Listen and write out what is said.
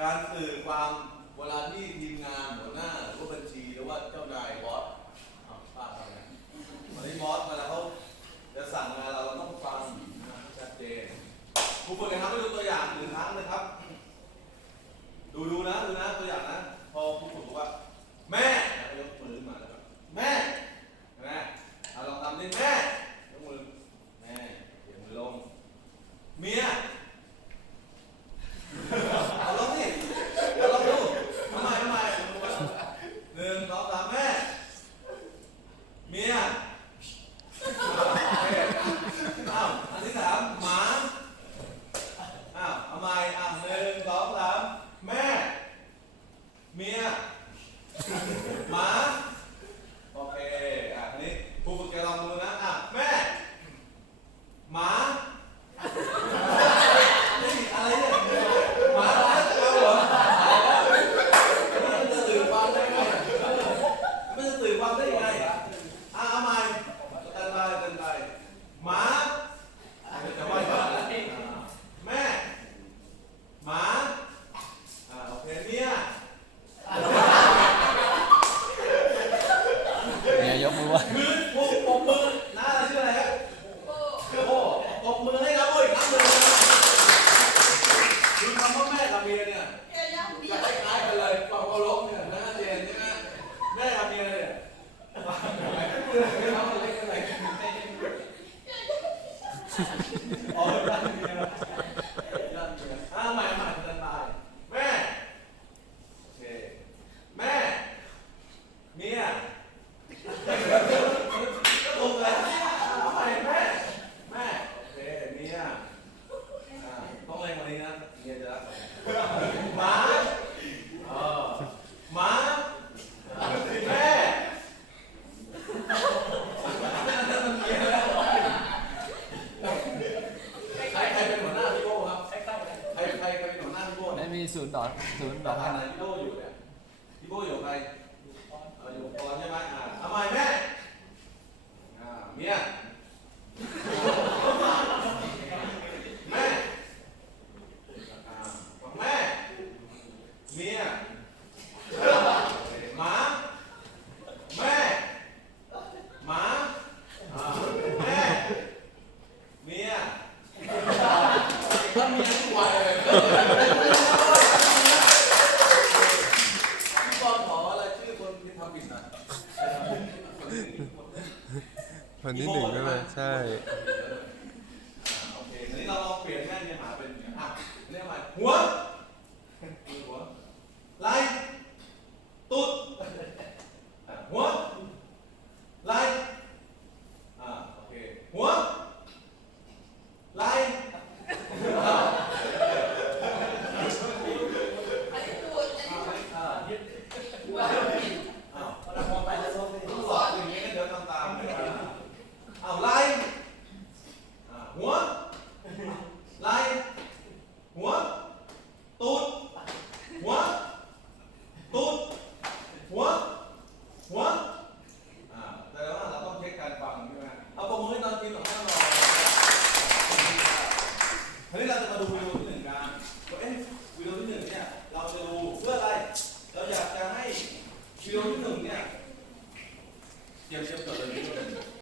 การสื่อความเวลาที่ทีมงานหัวหน้าหรือว่าบัญชีหรือว่าเจ้านายบอสอ้าวป้ไรวันนี้บอสมาแล้วเขาจะสั่งงานเราเราต้องฟังชัดเจนผู้ฝึกนะครับไม่รู้ตัว เมีย หมา โอเค อะนี้ผู้ฝึกจะลองดูนะ อะ แม่ หมา All right. ย์ต่อศูนย์ต่อห้าอะไรพี่โบอยู่เนี่ยที่โบอยู่ใครอยู่ปอนใช่ไหมอ่าทำไมแม่อ่าเมียแม่แม่เมีย คนที่หนึ่งด้วย ใช่ โอเคอันนี้เราลองเปลี่ยนแม่เนี่ยหาเป็นเนี่อะเรียกว่าหัว